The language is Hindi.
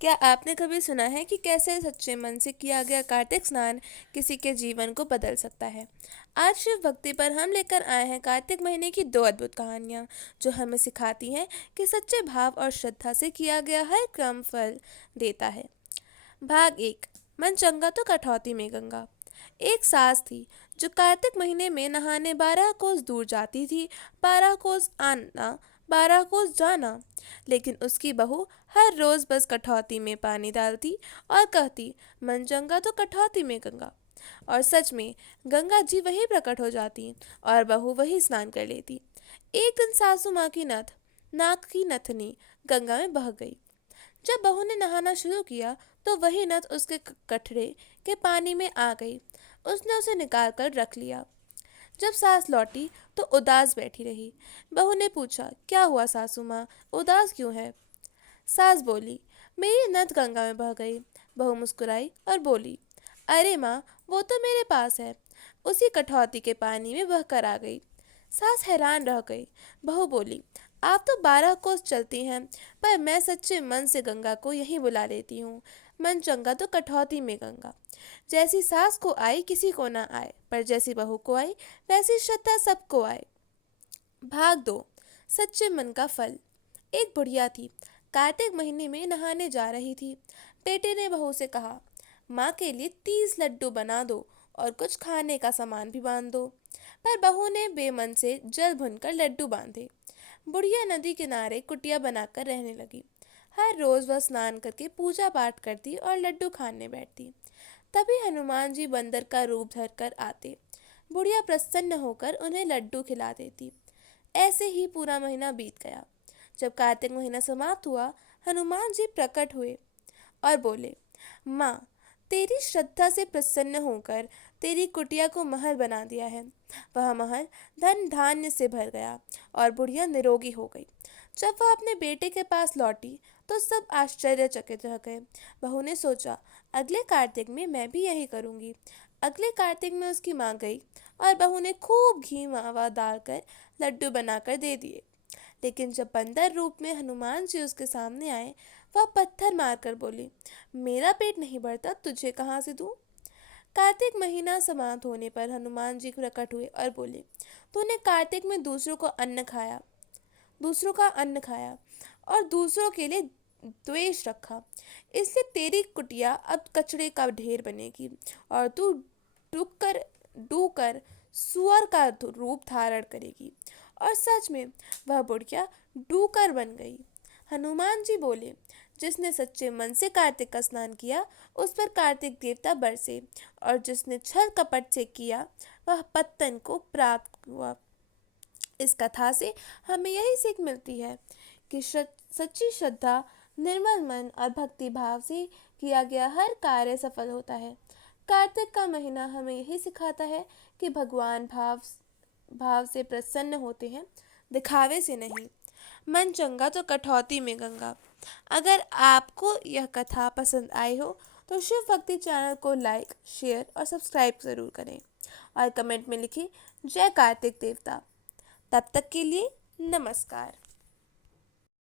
क्या आपने कभी सुना है कि कैसे सच्चे मन से किया गया कार्तिक स्नान किसी के जीवन को बदल सकता है? आज शिव भक्ति पर हम लेकर आए हैं कार्तिक महीने की दो अद्भुत कहानियाँ जो हमें सिखाती हैं कि सच्चे भाव और श्रद्धा से किया गया हर कर्म फल देता है। भाग एक। मन चंगा तो कठौती में गंगा। एक सास थी जो कार्तिक महीने में नहाने 12 कोस दूर जाती थी। 12 कोस आना, 12 कोस जाना। लेकिन उसकी बहू हर रोज बस कठौती में पानी डालती और कहती, मन चंगा तो कठौती में गंगा। और सच में गंगा जी वहीं प्रकट हो जाती और बहू वहीं स्नान कर लेती। एक दिन सासू माँ की नाक की नथनी गंगा में बह गई। जब बहू ने नहाना शुरू किया तो वही नथ उसके कटरे के पानी में आ गई। उसने उसे निकाल कर रख लिया। जब सास लौटी तो उदास बैठी रही। बहू ने पूछा, क्या हुआ सासू माँ, उदास क्यों है? सास बोली, मेरी नथ गंगा में बह गई। बहू मुस्कुराई और बोली, अरे माँ, वो तो मेरे पास है, उसी कठौती के पानी में बह कर आ गई। सास हैरान रह गई। बहू बोली, आप तो 12 कोस चलती हैं, पर मैं सच्चे मन से गंगा को यहीं बुला लेती हूँ। मन चंगा तो कठौती में गंगा। जैसी सास को आई किसी को ना आए, पर जैसी बहू को आई वैसी श्रद्धा सबको आए। भाग दो। सच्चे मन का फल। एक बुढ़िया थी, कार्तिक महीने में नहाने जा रही थी। बेटे ने बहू से कहा, माँ के लिए 30 लड्डू बना दो और कुछ खाने का सामान भी बांध दो। पर बहू ने बेमन से जल भुनकर लड्डू बांधे। बुढ़िया नदी किनारे कुटिया बनाकर रहने लगी। हर रोज वह स्नान करके पूजा पाठ करती और लड्डू खाने बैठती। तभी हनुमान जी बंदर का रूप धरकर आते। बुढ़िया प्रसन्न होकर उन्हें लड्डू खिला देती। ऐसे ही पूरा महीना बीत गया। जब कार्तिक महीना समाप्त हुआ, हनुमान जी प्रकट हुए और बोले, माँ, तेरी श्रद्धा से प्रसन्न होकर तेरी कुटिया को महल बना दिया है। वह महल धन धान्य से भर गया और बुढ़िया निरोगी हो गई। जब वह अपने बेटे के पास लौटी तो सब आश्चर्यचकित रह गए। बहू ने सोचा, अगले कार्तिक में मैं भी यही करूँगी। अगले कार्तिक में उसकी माँ गई और बहू ने खूब घी मावा डालकर लड्डू बनाकर दे दिए। लेकिन जब बंदर रूप में हनुमान जी उसके सामने आए, वह पत्थर मारकर बोले, मेरा पेट नहीं भरता, तुझे कहाँ से दूँ? कार्तिक महीना समाप्त होने पर हनुमान जी प्रकट हुए और बोले, तूने कार्तिक में दूसरों का अन्न खाया और दूसरों के लिए द्वेष रखा, इसलिए तेरी कुटिया अब कचरे का ढेर बनेगी और तू डूकर सुअर का रूप धारण करेगी। और सच में वह बुढ़िया डूकर बन गई। हनुमान जी बोले, जिसने सच्चे मन से कार्तिक का स्नान किया उस पर कार्तिक देवता बरसे, और जिसने छल कपट से किया वह पत्तन को प्राप्त हुआ। इस कथा से हमें यही सीख मिलती है कि सच्ची श्रद्धा, निर्मल मन और भक्ति भाव से किया गया हर कार्य सफल होता है। कार्तिक का महीना हमें यही सिखाता है कि भगवान भाव से प्रसन्न होते हैं, दिखावे से नहीं। मन चंगा तो कठौती में गंगा। अगर आपको यह कथा पसंद आई हो तो शिव भक्ति चैनल को लाइक, शेयर और सब्सक्राइब ज़रूर करें और कमेंट में लिखें, जय कार्तिक देवता। तब तक के लिए नमस्कार।